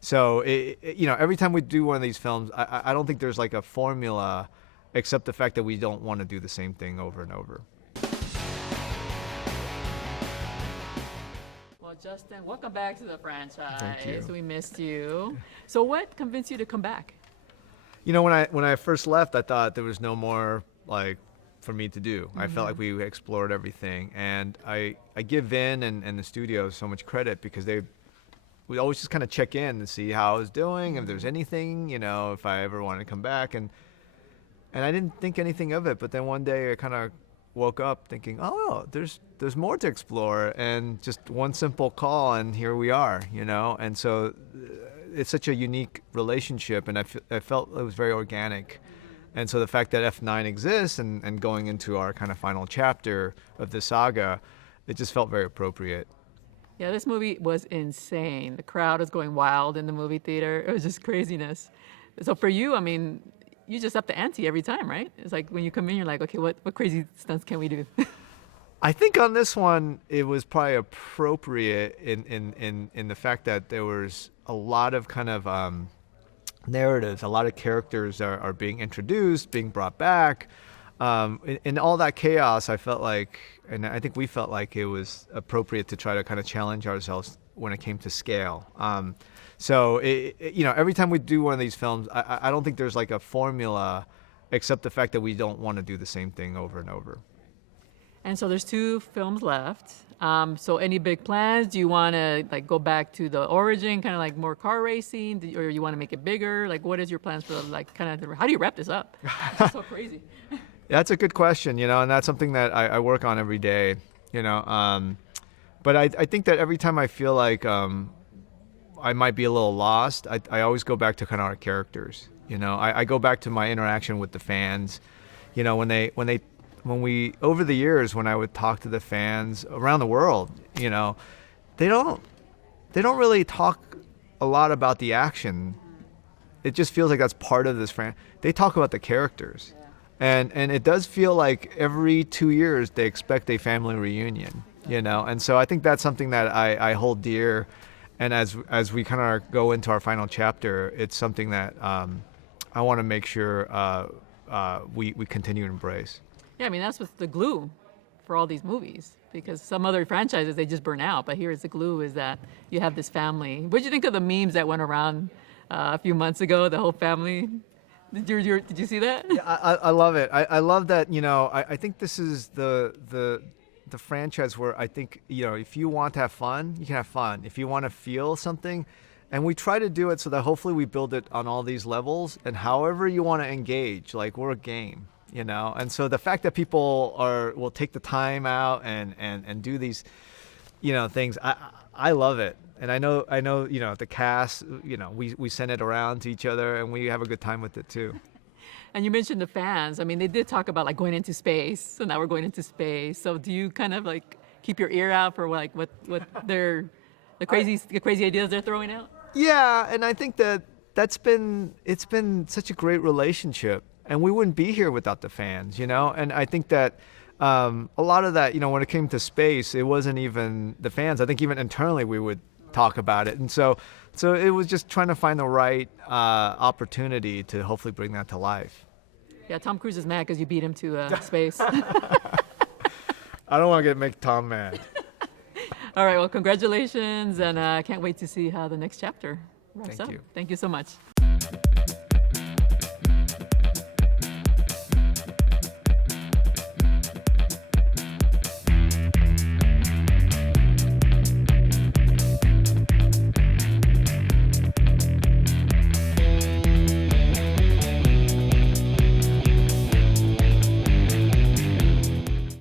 So, every time we do one of these films, I don't think there's like a formula, except the fact that we don't want to do the same thing over and over. Well, Justin, welcome back to the franchise. Thank you. We missed you. So what convinced you to come back? When I first left, I thought there was no more for me to do. I felt like we explored everything, and I give Vin and the studio so much credit because we always just kind of check in and see how I was doing, if there's anything, if I ever wanted to come back, and I didn't think anything of it. But then one day I kind of woke up thinking, oh, there's more to explore, and just one simple call, and here we are, and so it's such a unique relationship, and I felt it was very organic. And so the fact that F9 exists and going into our kind of final chapter of the saga, it just felt very appropriate. Yeah, this movie was insane. The crowd was going wild in the movie theater. It was just craziness. So for you, I mean, you just up the ante every time, right? It's like when you come in, you're like, okay, what crazy stunts can we do? I think on this one, it was probably appropriate in the fact that there was a lot of kind of narratives, a lot of characters are being introduced, being brought back. In all that chaos, I felt like, and I think we felt like it was appropriate to try to kind of challenge ourselves when it came to scale. So, every time we do one of these films, I don't think there's like a formula, except the fact that we don't want to do the same thing over and over. And so there's 2 films left. So any big plans? Do you want to go back to the origin, kind of like more car racing, or you want to make it bigger? Like, what is your plans for how do you wrap this up? It's so crazy. That's a good question, and that's something that I work on every day, But I think that every time I feel like I might be a little lost, I always go back to kind of our characters. I go back to my interaction with the fans. When we over the years, when I would talk to the fans around the world, they don't really talk a lot about the action. It just feels like that's part of this They talk about the characters, and it does feel like every 2 years they expect a family reunion, And so I think that's something that I hold dear, and as we kind of go into our final chapter, it's something that I want to make sure we continue to embrace. Yeah, I mean, that's what's the glue for all these movies, because some other franchises, they just burn out. But here is the glue, is that you have this family. What did you think of the memes that went around a few months ago, the whole family? Did you see that? Yeah, I love it. I love that, I think this is the franchise where I think, if you want to have fun, you can have fun. If you want to feel something, and we try to do it so that hopefully we build it on all these levels, and however you want to engage, like we're a game. And so the fact that people will take the time out and do these, things, I love it. And I know, the cast, we send it around to each other, and we have a good time with it too. And you mentioned the fans. I mean, they did talk about going into space. So now we're going into space. So do you kind of keep your ear out for what the crazy ideas they're throwing out? Yeah, and I think it's been such a great relationship. And we wouldn't be here without the fans, And I think that a lot of that, when it came to space, it wasn't even the fans. I think even internally we would talk about it. And so it was just trying to find the right opportunity to hopefully bring that to life. Yeah, Tom Cruise is mad because you beat him to space. I don't want to make Tom mad. All right, well, congratulations, and I can't wait to see how the next chapter wraps up. Thank you. Thank you so much.